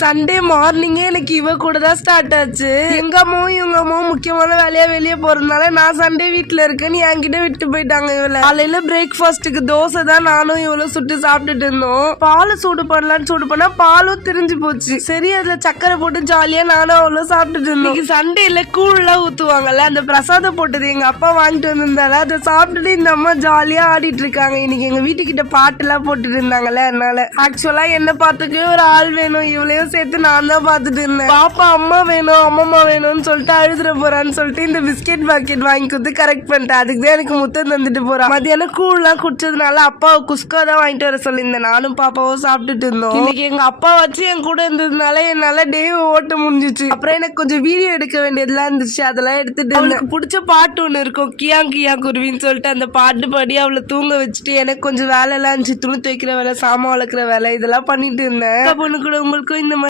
Sunday மார்னிங்கே எனக்கு இவ கூட தான் ஸ்டார்ட் ஆச்சு. எங்க அம்மாவும் இவங்க அம்மாவும் முக்கியமான வேலையா வெளியே போறதுனால நான் சண்டே வீட்டுல இருக்கேன்னு என்கிட்ட விட்டு போயிட்டாங்க. இவள காலையில பிரேக்ஃபாஸ்ட்டுக்கு தோசை தான் நானும் இவ்வளவு சுட்டு சாப்பிட்டுட்டு இருந்தோம். பால் சூடு பண்ணலான்னு சூடு பண்ணா பாலும் திரிஞ்சு போச்சு. சரி அதுல சக்கரை போட்டு ஜாலியா நானும் அவ்வளவு சாப்பிட்டுட்டு இருந்தோம். சண்டேல கூழ்லாம் ஊத்துவாங்கல்ல, அந்த பிரசாதம் போட்டது எங்க அப்பா வாங்கிட்டு வந்திருந்தால அதை சாப்பிட்டுட்டு இந்த அம்மா ஜாலியா ஆடிட்டு இருக்காங்க. இன்னைக்கு எங்க வீட்டுக்கிட்ட பாட்டு எல்லாம் போட்டுட்டு இருந்தாங்கல்ல, அதனால ஆக்சுவலா என்ன பார்த்துக்கவே ஒரு ஆள் வேணும், இவளையும் சேர்த்து நான் தான் பாத்துட்டு இருந்தேன். பாப்பா அம்மா வேணும் அம்மம்மா வேணும்னு சொல்லிட்டு அழுதுற போறான்னு சொல்லிட்டு இந்த பிஸ்கெட் பாக்கெட் வாங்கி கொடுத்து கரெக்ட் பண்ணிட்டேன். அதுக்கு தான் எனக்கு முத்தம் தந்துட்டு போறான். மதியானம் கூழ்லாம் குடிச்சதுனால அப்பாவை குஸ்கா தான் வாங்கிட்டு வர சொல்லியிருந்தேன். நானும் பாப்பாவும் சாப்பிட்டுட்டு இருந்தோம். இன்னைக்கு எங்க அப்பா வச்சு என் கூட இருந்ததுனால என்னால டே ஓட்ட முடிஞ்சிச்சு. அப்புறம் எனக்கு கொஞ்சம் வீடியோ எடுக்க வேண்டியதெல்லாம் இருந்துச்சு, அதெல்லாம் எடுத்துட்டு அவளுக்கு பிடிச்ச பாட்டு ஒண்ணு இருக்கும், கியா கியா குருவின்னு சொல்லிட்டு அந்த பாட்டு பாடி அவளை தூங்க வச்சுட்டு எனக்கு கொஞ்சம் வேலை எல்லாம் இருந்துச்சு, துணி துவைக்கிற வேலை, சாமான் வளர்க்குற வேலை, இதெல்லாம் பண்ணிட்டு இருந்தேன். பொண்ணு கூட உங்களுக்கும் இந்த